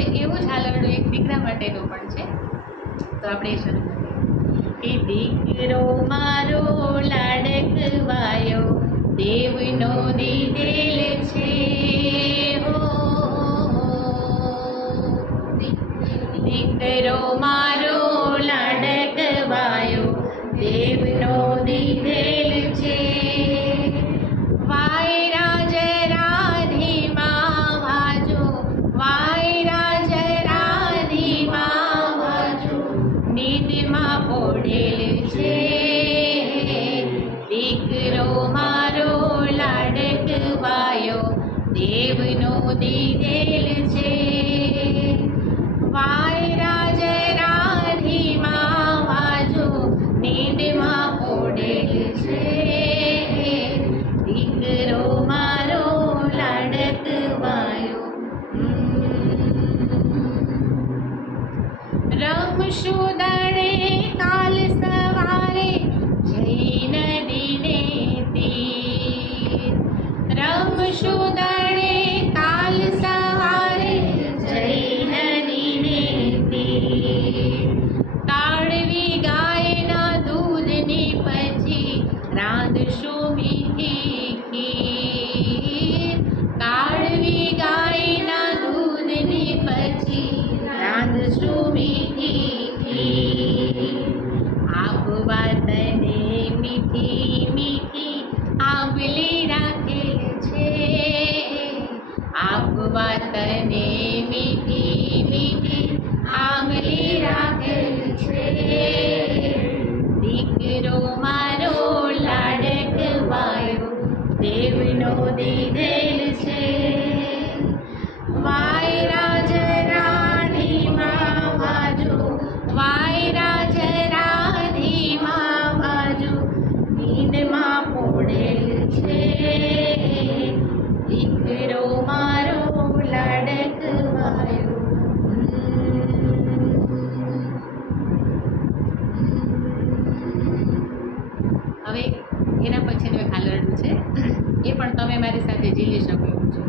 હવે એવું જ હાલરડું એક દીકરા માટેનું પણ છે, તો આપણે એ શરૂ કરીએ. એ દીકરો મારો લાડકવાયો દેવનો દીધેલ છે, હો દીકરો મારો લાડકવાયો દેવનો દીધેલ છે. વાયરાજ રાધીમાં વાજો, વાયરાજ રાધીમાં વાજો નીંદમાં પોડેલ છે. દીકરો મારો લાડકવાયો દેવનો દીધેલ છે. વાયરાજ રાધીમાં વાજો નીંદમાં પોડેલ છે. દીકરો મારો લાડકવાયો. રમશું દડે કાલ સવારે જઈ નદીને તીર, રમશું દડે કાલ સવારે જઈ નદીને તીર. કાઢવી ગાયના દૂધની પછી રાંધશું મીઠી ખીર, કાઢવી ગાયના દૂધની પછી રાંધશું મીઠી ખીર. આપવા તને મીઠી મીઠી આંબલી રાખેલ છે, આપવા તને મીઠી મીઠી આંબલી રાખેલ છે. દીકરો મારો લાડકવાયો દેવનો દીધેલ છે. વાયરાજ રાધીમાં વાજો, વાયરાજ રાધીમાં વાજો નીંદમાં પોડેલ છે. દીકરો મારો લાડકવાયો. હવે એના પછીનું એક હાલરડું છે, એ પણ તમે મારી સાથે ઝીલી શકો એવું છે.